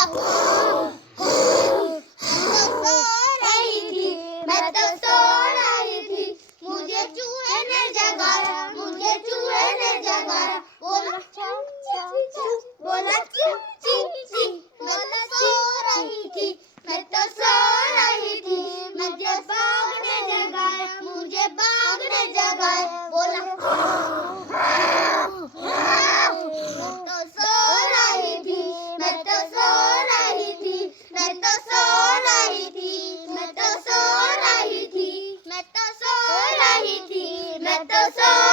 बोला मैं तो सो रही थी, मुझे चूहे ने जगाया, मुझे चूहे ने जगाया, बोला बोला चू ची ची, मैं तो सो रही थी, मैं तो सो रही थी, मुझे बाघ ने जगाया, मुझे बाघ ने जगाया, बोला मैं तो सो रही थी, मैं तो सो रही थी, मैं तो सो रही थी, मैं तो सो रही थी, मैं तो सो रही थी, मैं तो सो